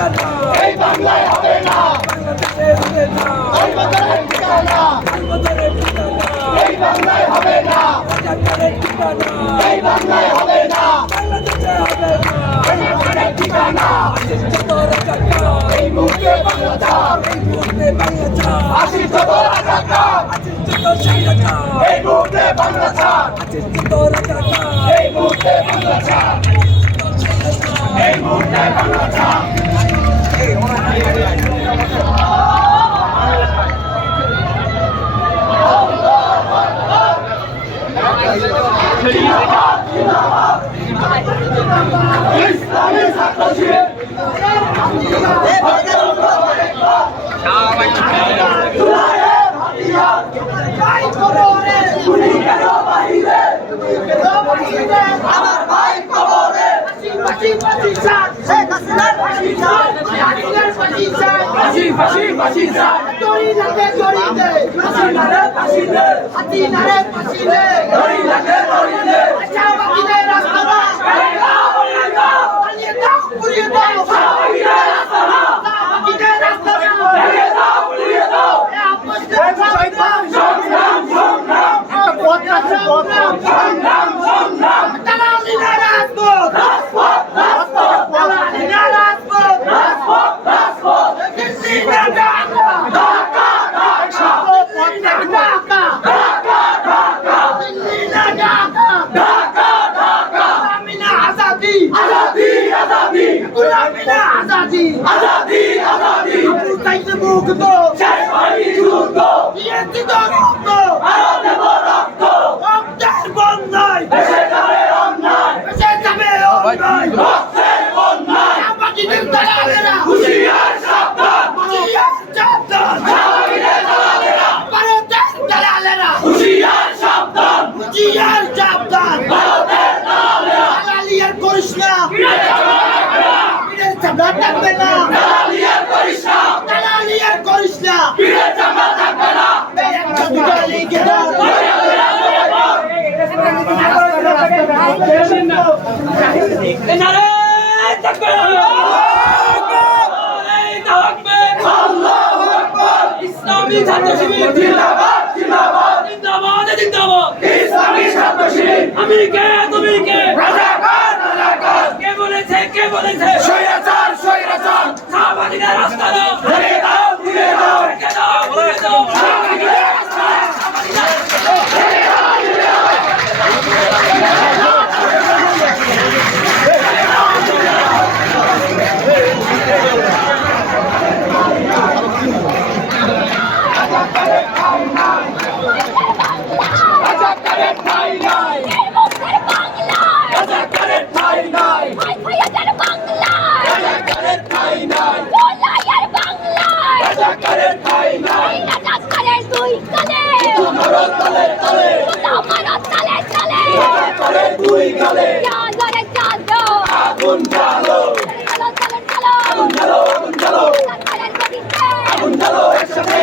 ঠিকানা এই বাংলায় হবে না বাংলাদেশে হবে না ধর্মতলের ঠিকানা ধর্মতলের ঠিকানা এই বাংলায় হবে না রাজাকারের ঠিকানা এই বাংলায় হবে না বাংলাদেশে হবে না ধর্মতলের ঠিকানা আসিস যত রাজাকার এই মুহূর্তে বাংলা ছাড় এই মুহূর্তে বাংলা ছাড় আসিস যত রাজাকার আসিস যত স্বৈরাচার এই মুহূর্তে বাংলা ছাড় আসিস যত রাজাকার এই মুহূর্তে বাংলা ছাড় এই মুহূর্তে বাংলা ছাড় ইসলামী ছাত্র শিবির আমার ভাই কবরে ফাঁসি ফাঁসি ফাঁসি দড়ি লাগে দড়ি দে ফাঁসি দে হাতি নারে ফাঁসি দে দড়ি লাগে দড়ি দে শাহবাগীদের রাস্তা না পালিয়ে দাও পুড়িয়ে দাও শাহবাগীদের রাস্তা না শাহবাগীদের রাস্তা না ভেঙে দাও পুড়িয়ে দাও সংগ্রাম সংগ্রাম সংগ্রাম দালালিরা রাজপথ দালালিরা রাজপথ দিল্লিতে ঢাকা দিল্লিতে ঢাকা আমিনা আজাদি আমিনা আজাদি মুস্তাইতে মুক্ত শেষ হয়নি যুদ্ধ দিয়েছি তো রক্ত আরো দেব রক্ত রক্তের বন্যায় দেশে যাবে অন্যায় ভেসে যাবে অন্যায় রক্তের বন্যায় শাহবাগীদের দালালেরা হুঁশিয়ার সাবধান হুঁশিয়ার সাবধান শাহবাগীদের দালালেরা ভারতের দালালেরা হুঁশিয়ার সাবধান হুঁশিয়ার সাবধান ভারতের দালালেরা দালালি আর করিস না পীরের চামড়া থাকবে না দালালি আর করিস না দালালি আর করিস না পীরের চামড়া থাকবে না একটা দুটা লিখে দাও ইসলামী ছাত্র শিবির জিন্দাবাদ জিন্দাবাদ জিন্দাবাদ জিন্দাবাদ ইসলামী ছাত্র শিবির আমি কে তুমি কে রাজাকার রাজাকার কে বলেছে স্বৈরাচার স্বৈরাচার শাহবাগীদের রাস্তা না ভেঙে দাও পুড়িয়ে দাও ভেঙে দাও পুড়িয়ে দাও শাহবাগীদের রাস্তা রাজাকারের ঠাঁই নাই রাজাকারের ঠাঁই নাই রাজাকারের ঠাঁই নাই রাজাকারের ঠাঁই নাই তোমারও তলে তলে রাজাকারের দুই গালে আগুন জ্বালো আগুন জ্বালো আগুন জ্বালো আগুন জ্বালো একসাথে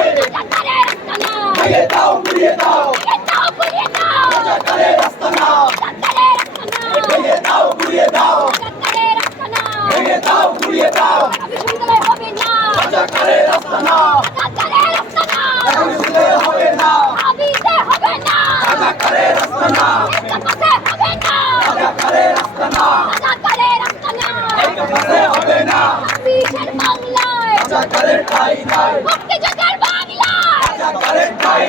ভেঙে দাও পুড়িয়ে দাও রাজাকারের রাস্তা না ভেঙে দাও পুড়িয়ে দাও ভেঙে দাও পুড়িয়ে দাও রাজাকারের রাস্তা না আগুন হবে না রাজাকারের রাস্তা না রাজাকারের রাস্তা না একটা পাশে হবে না রাজাকারের ঠাঁই নাই রাজাকারের ঠাঁই